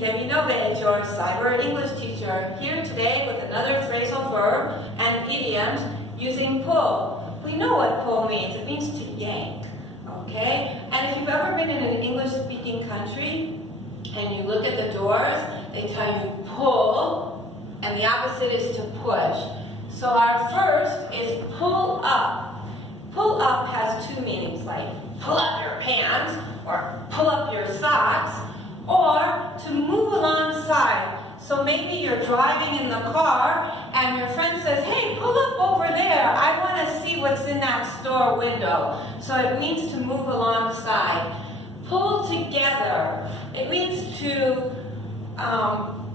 Debbie Novage, your Cyber English teacher, here today with another phrasal verb and idioms using pull. We know what pull means. It means to yank, okay? And if you've ever been in an English-speaking country and you look at the doors, they tell you pull, and the opposite is to push. So our first is pull up. Pull up has two meanings, like pull up your pants, or pull up your socks, or to move alongside. So maybe you're driving in the car and your friend says, hey, pull up over there. I want to see what's in that store window. So it means to move alongside. Pull together. It means to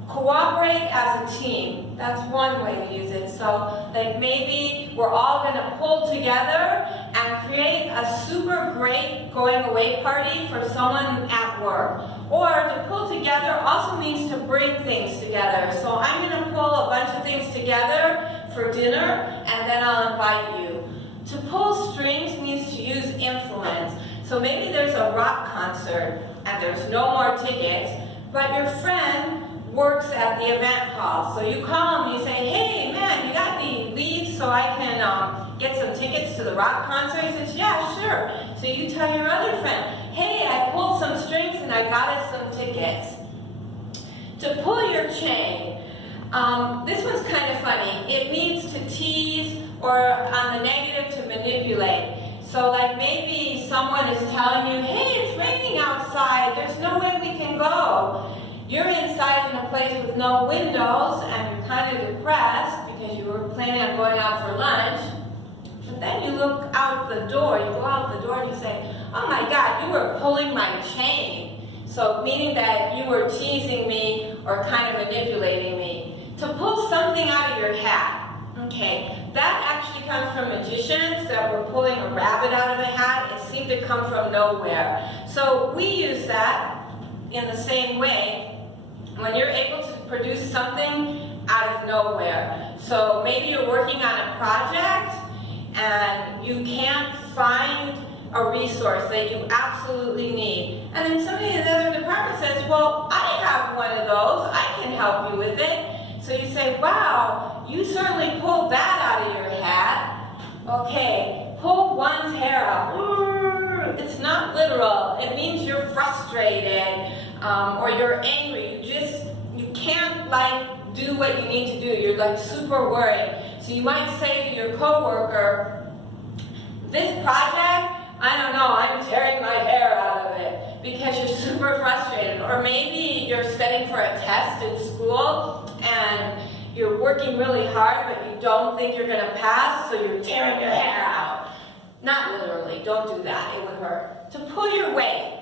cooperate as a team. That's one way to use it. So like maybe we're all going to pull together and create a super great going away party for someone at work. Or to pull together also means to bring things together. So I'm going to pull a bunch of things together for dinner and then I'll invite you. To pull strings means to use influence. So maybe there's a rock concert and there's no more tickets, but your friend works at the event hall. So you call him and you say, hey man, you got the leads so I can get some tickets to the rock concert? He says, yeah, sure. So you tell your other friend, hey, I pulled some strings and I got us some tickets. To pull your chain. This one's kind of funny. It means to tease, or on the negative, to manipulate. So like maybe someone is telling you, hey, it's raining outside, there's no way we can go. You're inside in a place with no windows and you're kind of depressed because you were planning on going out for lunch. But then you look out the door, you go out the door and you say, oh my God, you were pulling my chain. So meaning that you were teasing me or kind of manipulating me. To pull something out of your hat. Okay, that actually comes from magicians that were pulling a rabbit out of a hat. It seemed to come from nowhere. So we use that in the same way when you're able to produce something out of nowhere. So maybe you're working on a project and you can't find a resource that you absolutely need. And then somebody in another department says, well, I have one of those. I can help you with it. So you say, wow, you certainly pulled that out of your hat. Okay, pull one's hair out. It's not literal. It means you're frustrated or you're angry. You can't like do what you need to do. You're like super worried. So you might say to your coworker, this project, I don't know, I'm tearing my hair out of it because you're super frustrated. Or maybe you're studying for a test in school and you're working really hard but you don't think you're going to pass, so you're tearing your hair out. Not literally, don't do that, it would hurt. To pull your weight.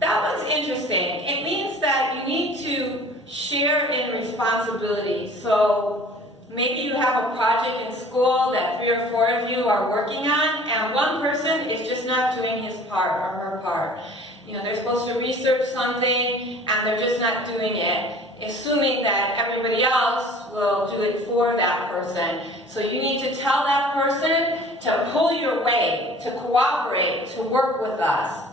That one's interesting. It means that you need to share in responsibility. So maybe you have a project in school that 3 or 4 of you are working on, and one person is just not doing his part or her part. You know, they're supposed to research something, and they're just not doing it, assuming that everybody else will do it for that person. So you need to tell that person to pull your weight, to cooperate, to work with us.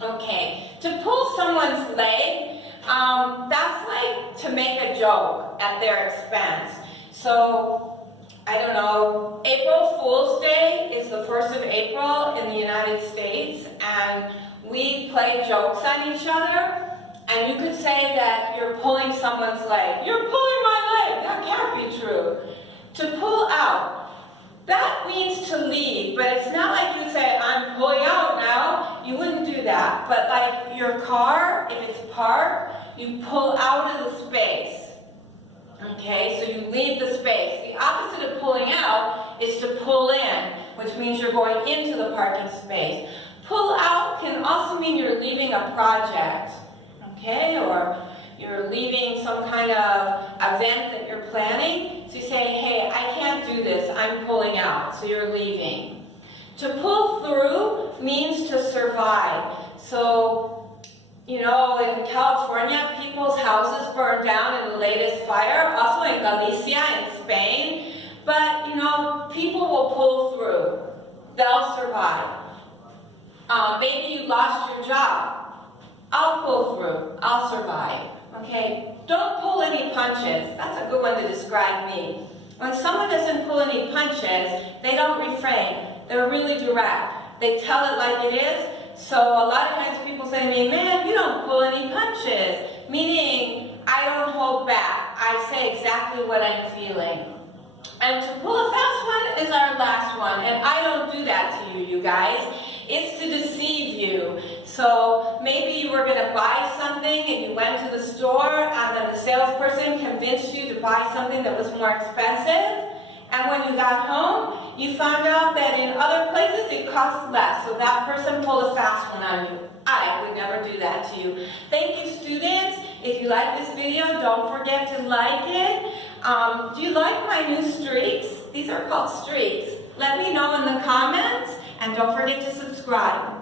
Okay, to pull someone's leg, that's like to make a joke at their expense. So, I don't know, April Fool's Day is the 1st of April in the United States, and we play jokes on each other, and you could say that you're pulling someone's leg. You're pulling my leg! That can't be true. To pull out, that means to leave, but it's not like you say, I'm pulling out now. You wouldn't do that. But like your car, if it's parked, you pull out of the space. Okay, so you leave the space. The opposite of pulling out is to pull in, which means you're going into the parking space. Pull out can also mean you're leaving a project, okay, or you're leaving some kind of event that you're planning. So you say, hey, I can't do this, I'm pulling out, so you're leaving. To pull through means to survive. So, you know, in California, people's houses burned down in the latest fire, also in Galicia in Spain. But, you know, people will pull through. They'll survive. Maybe you lost your job. I'll pull through. I'll survive. Okay, don't pull any punches. That's a good one to describe me. When someone doesn't pull any punches, they don't refrain. They're really direct. They tell it like it is. So a lot of times people say to me, man, you don't pull any punches. Meaning, I don't hold back. I say exactly what I'm feeling. And to pull a fast one is our last one. And I don't do that to you, you guys. It's to deceive you. So maybe you were going to buy something and you went to the store and then the salesperson convinced you to buy something that was more expensive. And when you got home, you found out that in other places it costs less. So that person pulled a fast one on you. I would never do that to you. Thank you, students. If you like this video, don't forget to like it. Do you like my new streaks? These are called streaks. Let me know in the comments, and don't forget to subscribe.